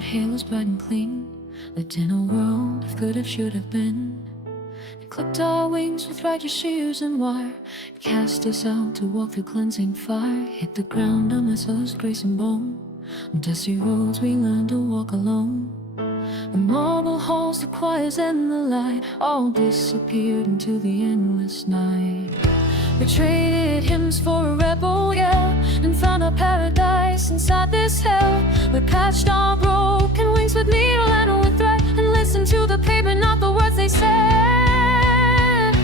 Halos bright and clean, lived in a world of could have, should have been. It clipped our wings with righteous shears and wire. It cast us out to walk through cleansing fire. Hit the ground unless us grace and bone. On dusty roads we learned to walk alone. The marble halls, the choirs and the light all disappeared into the endless night. We traded hymns for a rebel yell and found our paradise inside this hell. We patched our broken wings with needle and with thread and listened to the pavement, not the words they said.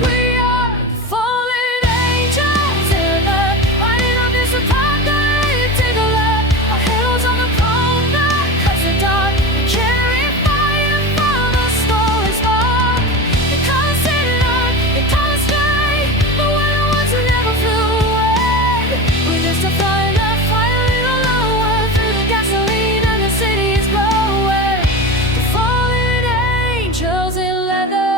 We are fallen angels in the light of this apocalyptic alert. Our halos on the cold that cuts the dark. We carry fire from the stolen spark. They call us sinner, they call us straight, but we're the ones who never flew away. We just a fire that fire in the lower through the gasoline and the city's glowing. The fallen angels in leather.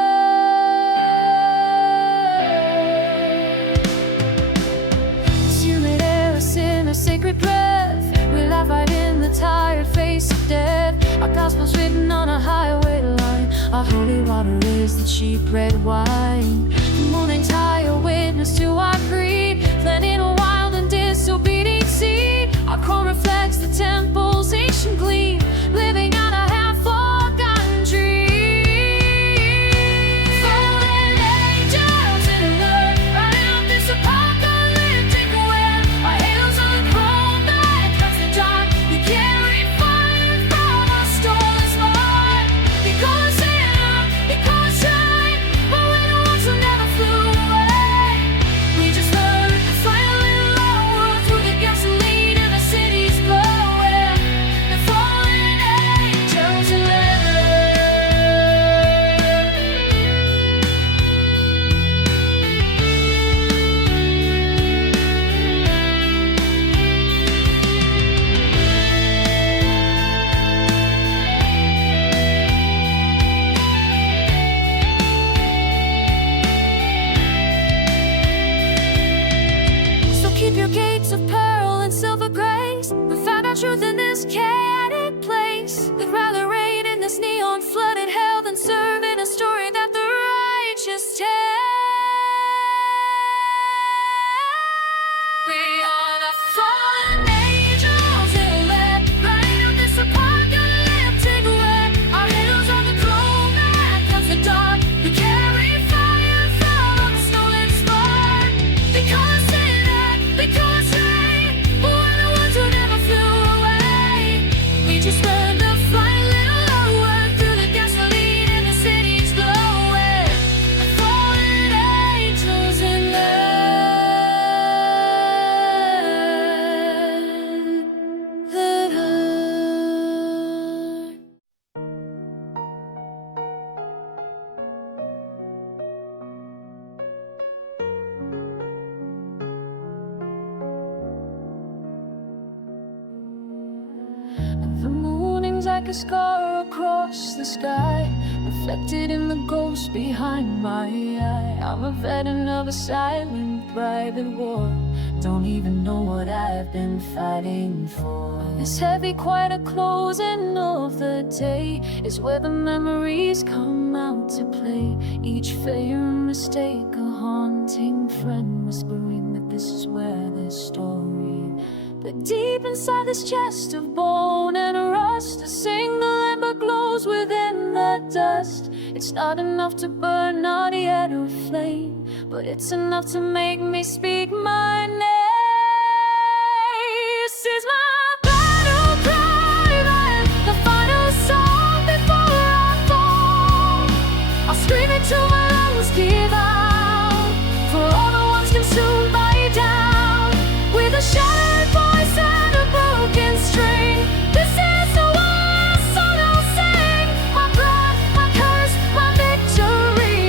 Humid air, a sin, a sacred breath. We laugh right in the tired face of death. Our gospel's written on a highway line. Our holy water is the cheap red wine. The morning tide, a witness to our creed, planting a wild and disobedient seed. Our core reflects the temple's ancient gleam, living out a half-forgotten dream. Fallen angels in alert, riding up this apocalyptic aware. Our halos on the chrome that cuts the dark. We carry fire from our stolen spark. We call us sinner, we call us right, but we're the ones who never flew away. We just learned to fly a little lower through the gasoline and the city's glowing. The fallen angels in leather. So keep your gates of pearl and silver grace. We found our truth in this chaotic place. We'd rather reign in this neon flooded hell than serve in a story that the righteous tell. We are the fallen angels in lead, riding up this apocalyptic way. Our halos on the chrome that cuts the dark. We carry fire from the stolen spark. They call us sinner, they call us right, but we're the ones who never flew away. We just learned to fly a little lower through the gasoline and the city's glowing. The fallen angels in lead. The morning's like a scar across the sky, reflected in the ghost behind my eye. I'm a veteran of a silent private war. Don't even know what I've been fighting for. This heavy, quiet closing of the day is where the memories come out to play. Each failure and mistake, a haunting friend whispering that this is where this story. But deep inside this chest of bone and rust, a single ember glows within the dust. It's not enough to burn, not yet a flame, but it's enough to make me speak my name. This is my battle cry, and the final song before I fall. I'll scream it till my lungs give out, for all the ones consumed by doubt. With a shattered voice and a broken string, this is the last song I'll sing. My blood, my curse, my victory.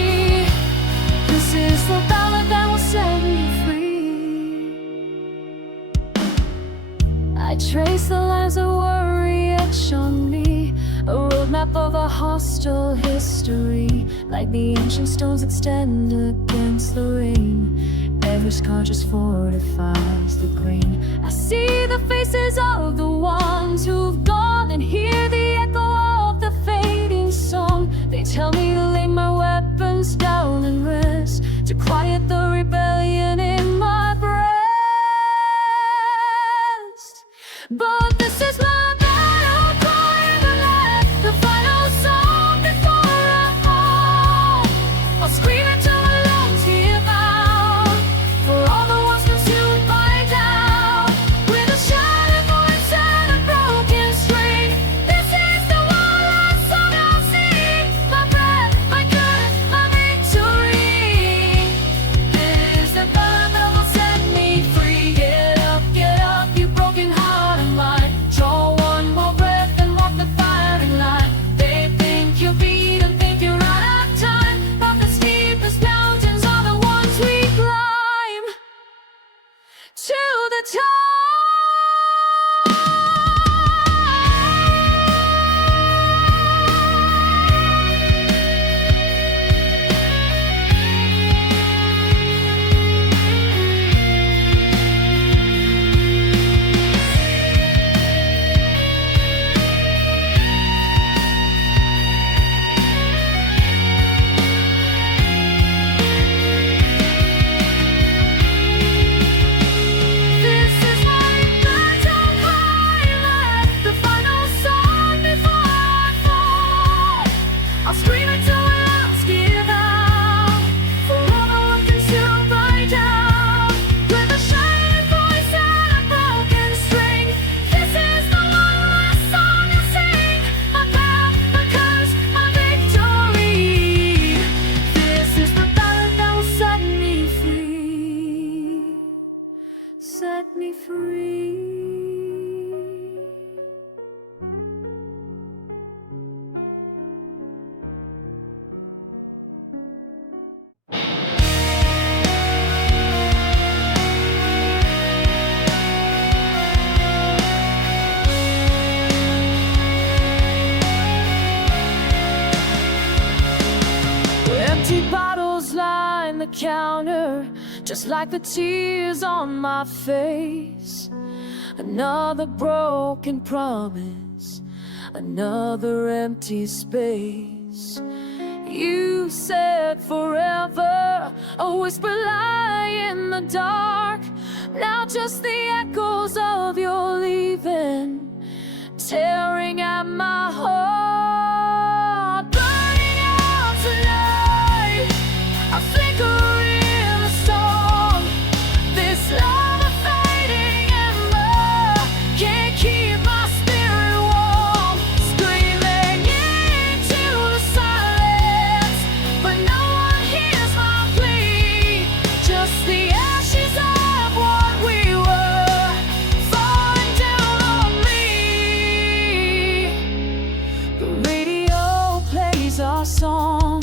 hostile history, like the ancient stones extend against the rain. Every scar just fortifies the green. I see the faces of the ones who've gone and hear the echo of the fading song. They tell me to lay my weapons down and rest, to quiet the rebellion in my breast. But this is my battle cry in the land, the final song before I fall. I'll scream until my lungs give out, for all the ones consumed by doubt. With a shattered voice and a broken string, this is the one last song I'll sing. My breath, my good, my victory. This is the ballad that will set me free. Get up, you broken heart of mine. Draw one more breath and walk the firing line. They think you're beat and think you're out of time, but the steepest mountains are the ones we climb to the top. This is my battle cry, the final song before I fall. I'll scream until my lungs give out, for all the ones consumed by doubt. With a shattered voice and a broken string, this is the one last song I'll sing. My path, my curse, my victory. This is the ballad that will set me free. Set me free. Empty bottles line the counter, just like the tears on my face. Another broken promise, another empty space. You said forever, a whisper lie in the dark. Now just the echoes of your leaving, tearing at my heart. Burning out tonight, a flicker in the storm. This love of fading ember can't keep my spirit warm. Screaming into the silence, but no one hears my plea. Just the ashes of what we were, falling down on me. The radio plays our song,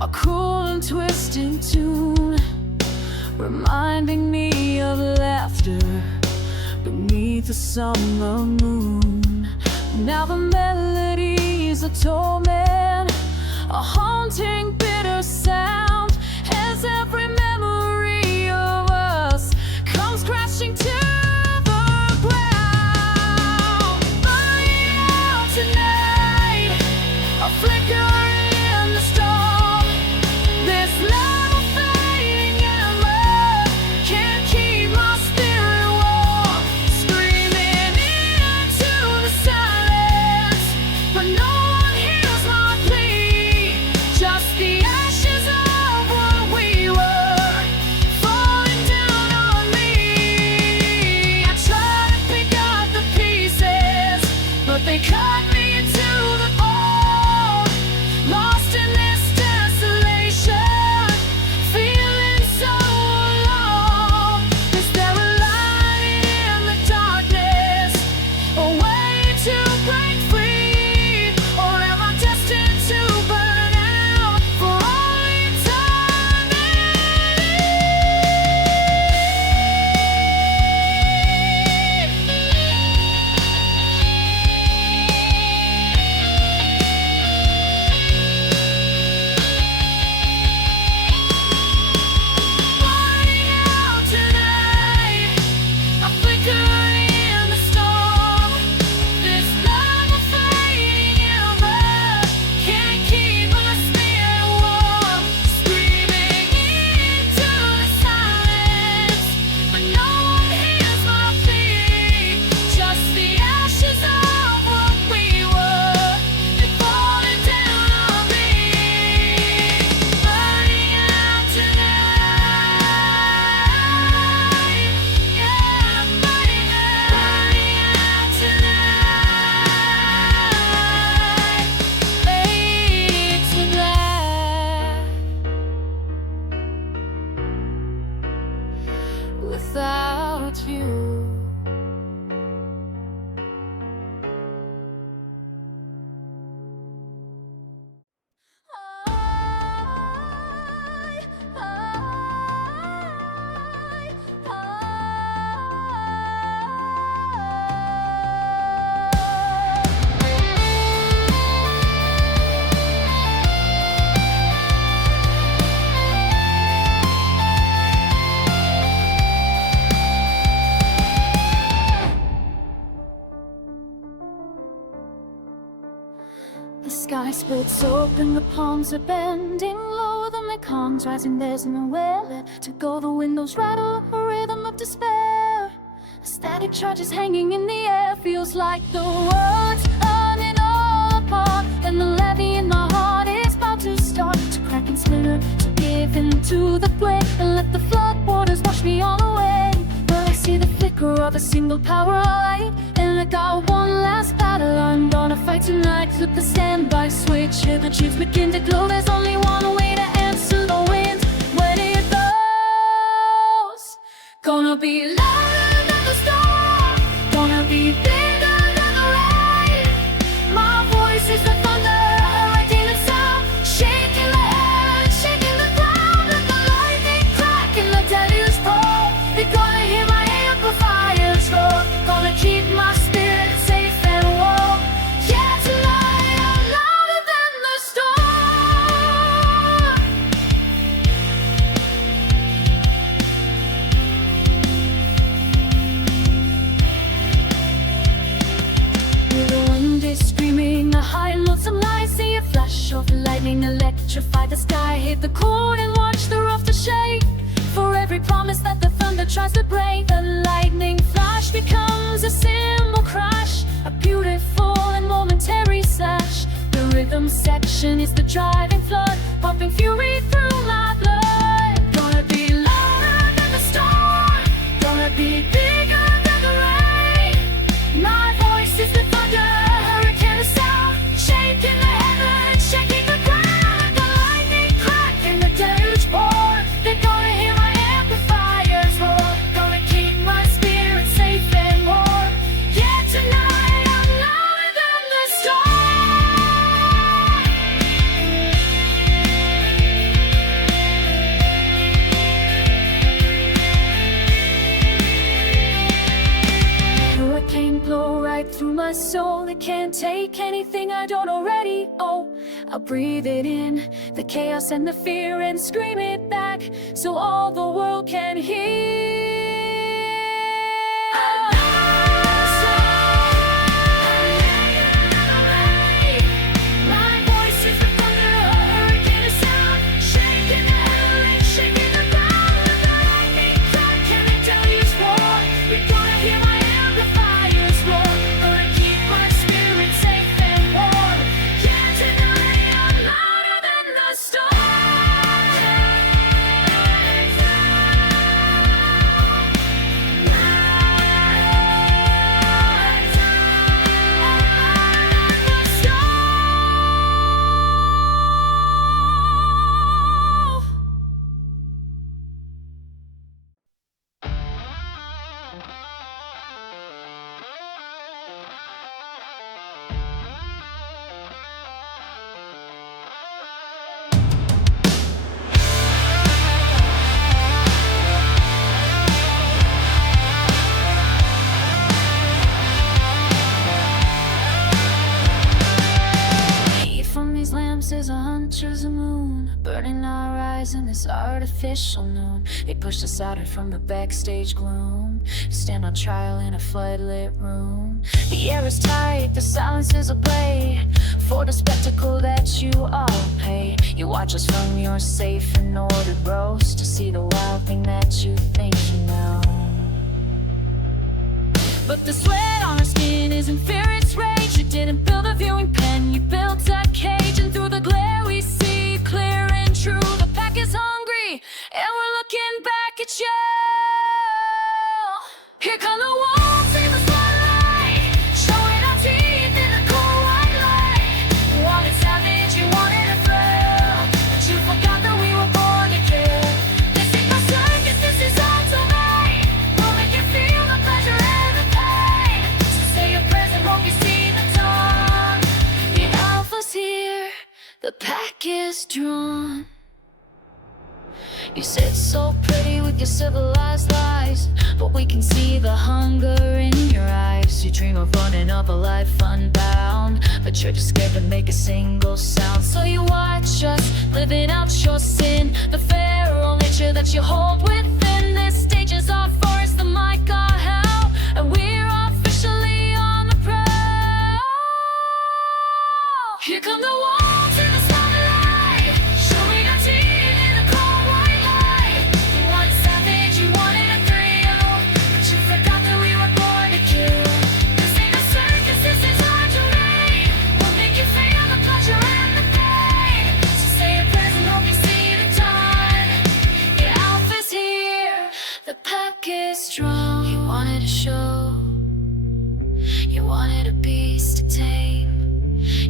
a cool and twisting tune, reminding me of laughter beneath the summer moon. Now the melodies are torment, a haunting bitter sound, as every memory of us comes crashing to the ground. Burning out tonight, a flicker in the storm. This love of fading ember can't keep my spirit warm. Screaming into the silence, but no one hears my plea. Just the view. The sky splits open, the palms are bending lower, the mecon's rising, there's nowhere left to go. The windows rattle, a rhythm of despair. A static charge is hanging in the air, feels like the world's turning all apart. And the levee in my heart is about to start to crack and splinter, to give in to the flame and let the flood waters wash me all away. But I see the flicker of a single power light, and I got one last battle I'm gonna fight tonight. Flip the standby switch, hear the tubes begin to glow. There's only one way to answer the wind when it blows. Gonna be louder than the storm, gonna be bigger than the rain. My voice is the thunder, hurricane itself, shaking the air, shaking the ground. Let the lightning crack and the deluge pour. They're gonna hear my amplifiers roar. Gonna keep my spirit safe and warm. Yeah, tonight I'm louder than the storm. The wind is screaming, the high notes of light. See a flash of lightning electrify the sky. Hit the chord and watch the roof shake. For every promise that the thunder tries to break, the lightning flash becomes a cymbal crash, a beautiful and momentary slash. The rhythm section is the driving flood, pumping fury through my blood. Gonna be louder than the storm, gonna be bigger than the rain. My voice is the thunder, hurricane itself, shaking the heavens, shaking the ground. The lightning crack and the deluge pour. They're gonna hear my amplifiers roar. Gonna keep my spirit safe and warm. Yeah, tonight I'm louder than the storm. Hurricane blow right through my soul. It can't take anything I don't already owe. I'll breathe it in, the chaos and the fear, and scream it back so all the world can hear. My voice is the thunder, a hurricane of sound, shaking the heavens, shaking the ground. The lightning crack and the deluge roar. We're gonna hear my amplifiers roar. Gonna keep my spirit safe and warm. Yeah, tonight I'm louder than the storm. There's a hunter's a moon, burning our eyes in this artificial noon. They pushed us out from the backstage gloom, stand on trial in a floodlit room. The air is tight, the silence is a play for the spectacle that you all pay. You watch us from your safe and ordered rows to see the wild thing that you think you know. But the sweat on our skin isn't fear, it's rage. You didn't build a viewing pen, you built a cage. And through the glare we see clear and true, the pack is hungry and we're looking back at you. Here come the wolves in the spotlight, showing our teeth in the cold white light. You wanted savage, you wanted a thrill, but you forgot that we were born to kill. This is my circus, this is all tonight. We'll make you feel pack is drawn. You sit so pretty with your civilized lies, but we can see the hunger in your eyes. You dream of running up a life unbound, but you're just scared to make a single sound. So you watch us living out your sin, the feral nature that you hold within. This stage is our forest, the mic our hell, and we're officially on the prowl. Here come the walls in the spotlight, showing our teeth in the cold white light. You wanted savage, you wanted a thrill, but you forgot that we were born to kill. This ain't a circus, this is our terrain. We'll make you feel the pleasure and the pain. So say a prayer and hope you see the dawn. Your alpha's here, the pack is strong. You wanted a show, you wanted a beast to tame.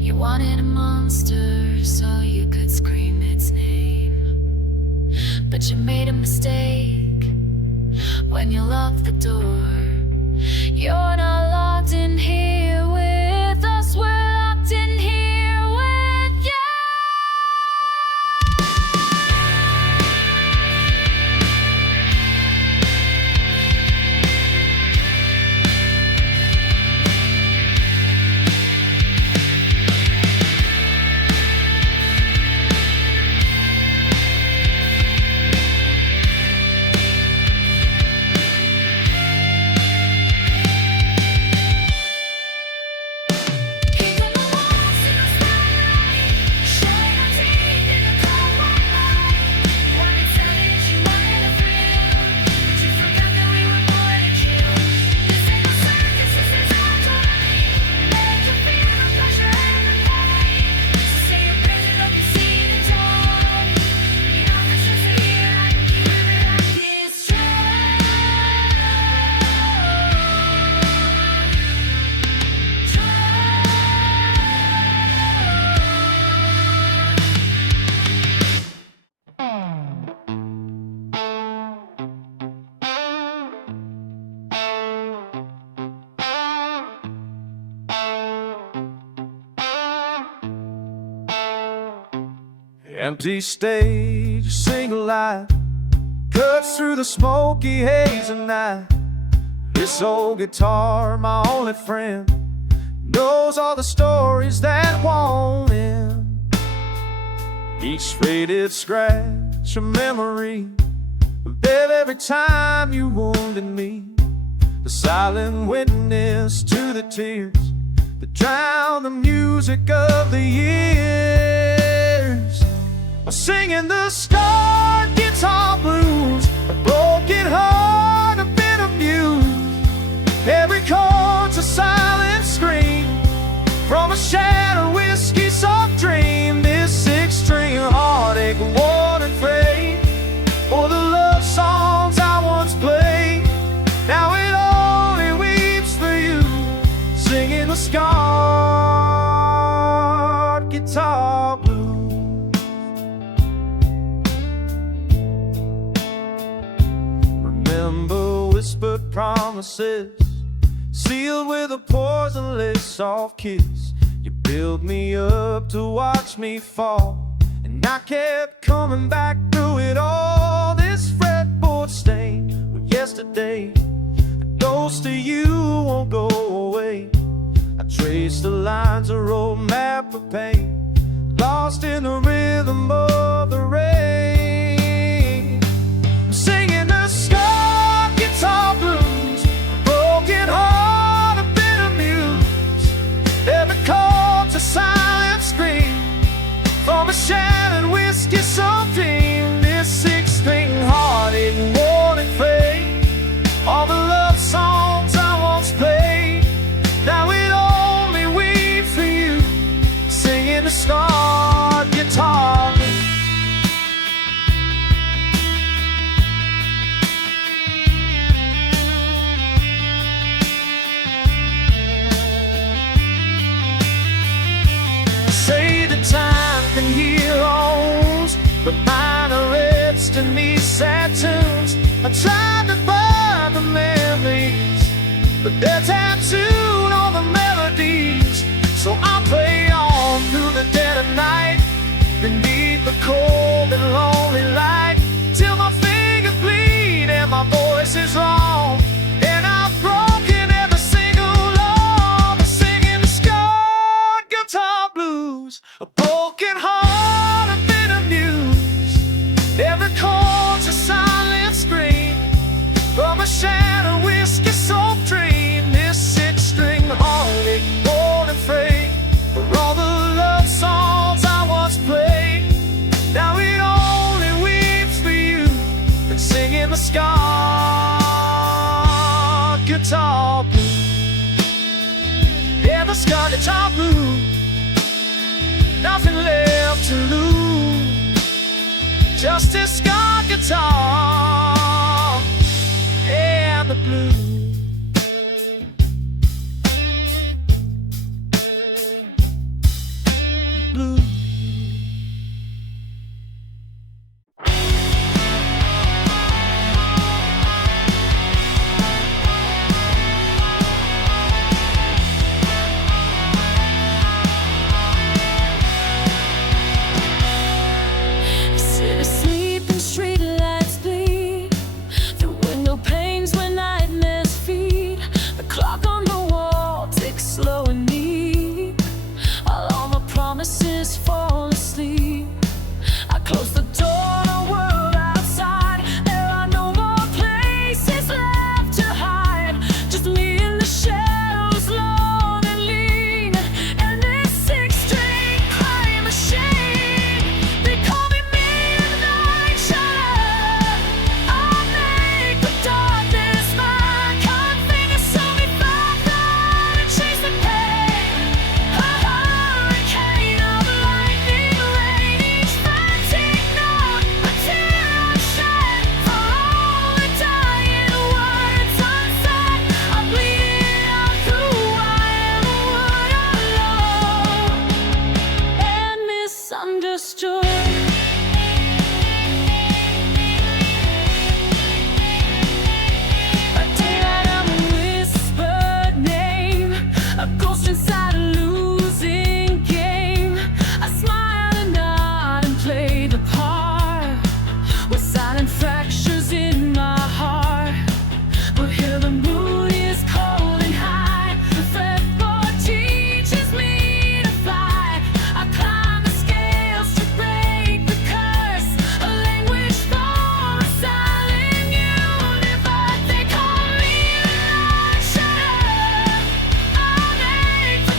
You wanted a monster so you could scream its name. But you made a mistake when you locked the door. You're not locked in here with us, we're locked in here with you. Empty stage, single light cuts through the smoky haze of night. This old guitar, my only friend, knows all the stories that won't end. Each faded scratch, a memory of every time you wounded me. The silent witness to the tears that drown the music of the years. Singing the scarred guitar blues, a broken heart, a bit abused. Every chord's a silent scream from a shattered whiskey soft dream. This six-string heartache won't fade, for the love songs I once played. Now it only weeps for you, singing the scarred guitar blues. Remember whispered promises, sealed with a poisonless soft kiss. You built me up to watch me fall, and I kept coming back through it all. This fretboard stain with yesterday, the ghost of you won't go away. I trace the lines, a roadmap of pain, lost in the rhythm of the rain. I'm singing the scarred guitar blues, broken heart, a bit amused. Every chord's a silent scream from a shattered whiskey soft dream. This six-string heartache won't fade, all the love songs I once played. Now it only weeps for you, singing the scarred guitar blues. Say the time can heal wounds, but mine are etched in these sad tunes. I tried to burn the memories, but they're tattooed on the melodies. So I'll play on through the dead of night, then the cold and lonely light, till my fingers bleed and my voice is wrong, and I've broken every single law. I'm singing the scarred guitar blues, a broken heart, a bitter muse. Every chord's a silent scream from a shattered whiskey-soaked dream. This six-string heartache, worn and frayed, for all the love songs I once played. Now it only weeps for you, and singing the scarred guitar blues. Yeah, the scarred guitar blues. Nothing left to lose, just this scarred guitar and the blues. Blues. Sit asleep and street lights bleed through window panes when nightmares feed. The clock on the wall ticks slow and neat, while all my promises fall asleep. I close the door to the world outside. There are no more places left to hide, just me in the shadows, long and lean, and this six-string crying machine. They call me midnight shadow. I make the darkness my confidence. Show me fire and chase the pain. A hurricane of lightning rain, each frantic note a tear I shed. For all the dying words unsaid, I'm bleeding out through. I am a word alone and misunderstood. A daylight of a whispered name, a ghost inside a losing game. I smile and nod and play the part, with silent fractures in my heart. But here the mood is cold and high. The fretboard teaches me to fly. I climb the scales to break the curse, a language for a silent universe. They call me a shadow. I make the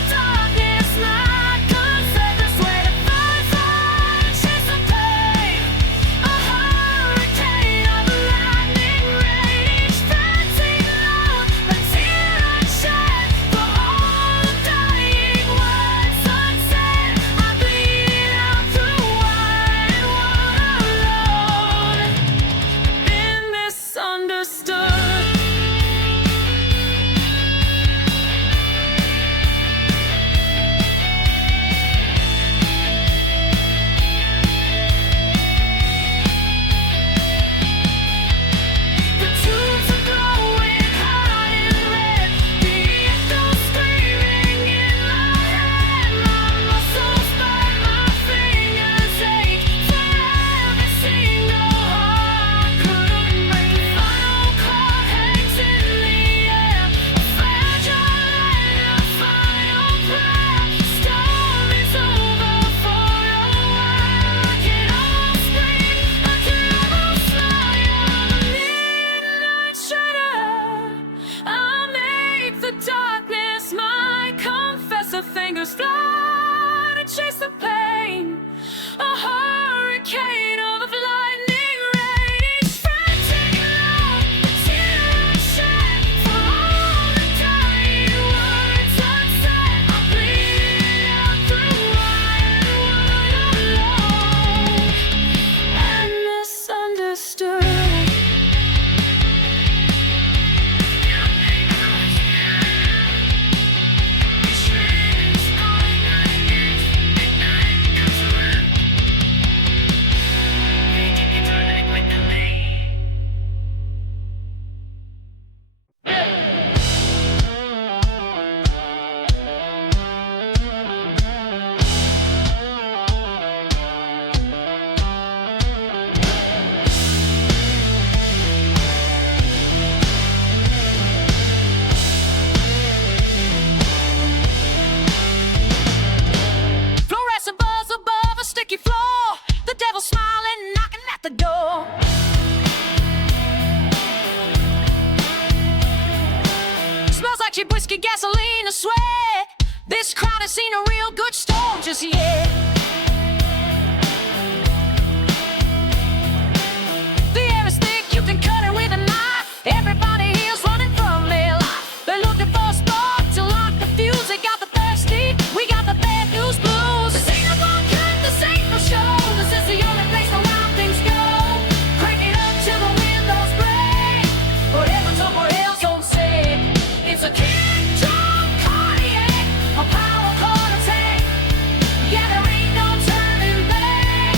The devil smiling, knocking at the door. Smells like cheap whiskey, gasoline, and sweat. This crowd has seen a real good storm just yet. The air is thick, you can cut it with a knife. Everybody here's running from their life. They're looking for a spark to lock the fuse. They got the thirsty, we got the bad news blues. This ain't a long cut, this ain't no show. This is the only place the wild things go. Crank it up till the windows break. Whatever's up or else don't say. It's a kick drum cardiac, a power chord attack. Yeah, there ain't no turning back.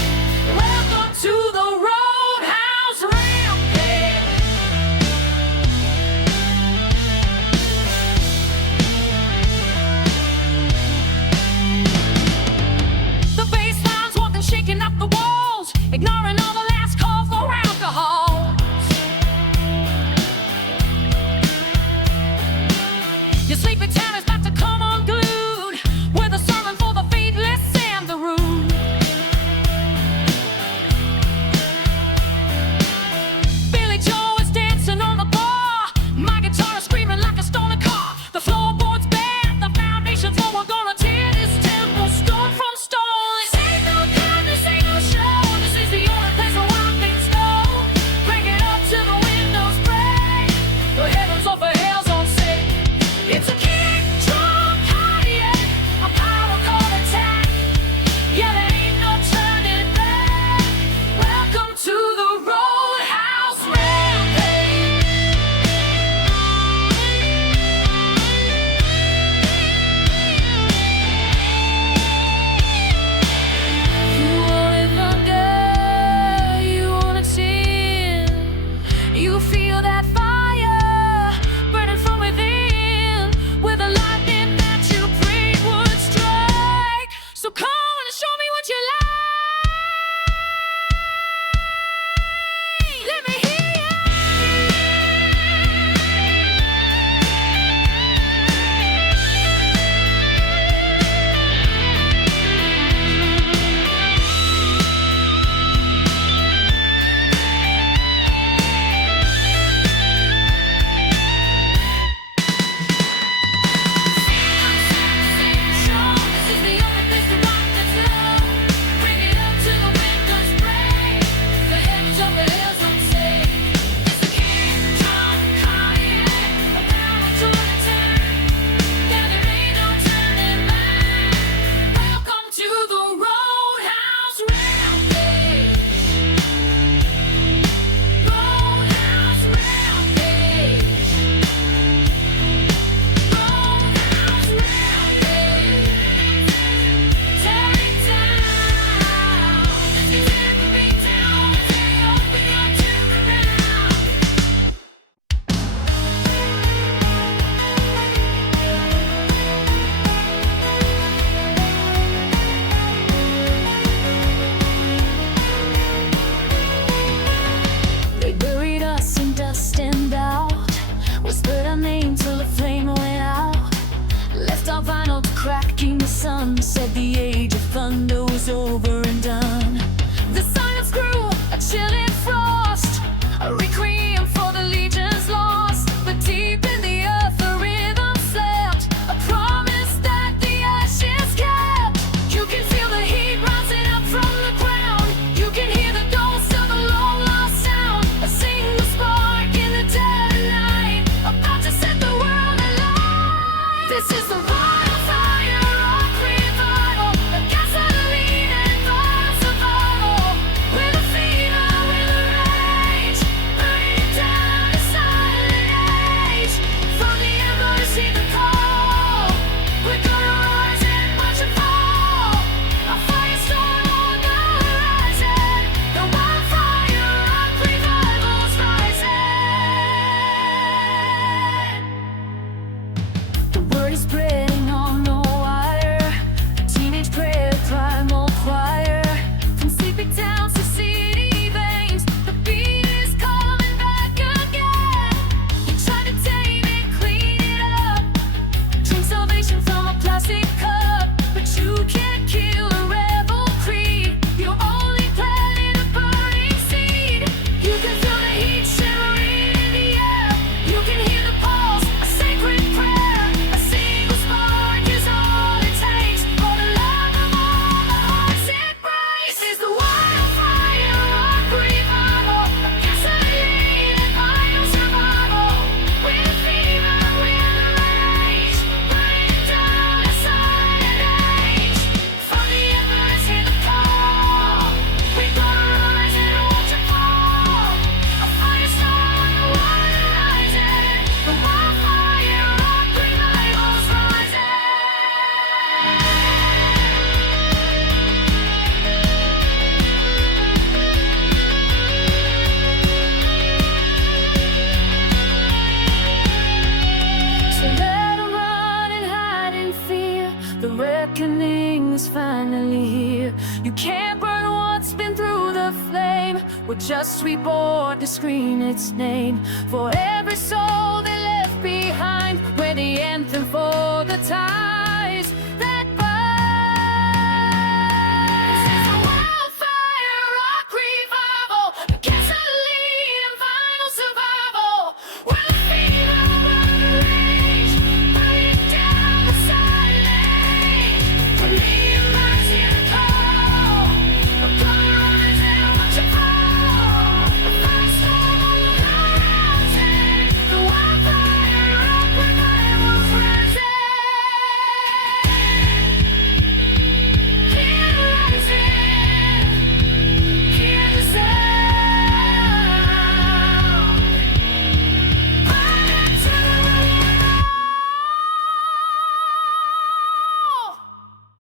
Welcome to the Roadhouse Rampage. The bass line's walking, shaking up the walls, ignoring all the last call for alcohol. Your sleeping time is about to come unglued, with a sermon for the faithless and the rude. Billy Joe is dancing on the bar, my guitar is screaming like a stolen car. The floorboard's bad, the foundation's low. We're gonna tear this temple stone from stone. This ain't no time, this ain't no show. This is the only place time were just reborn to scream its name for every soul they left behind. We're the anthem for the time.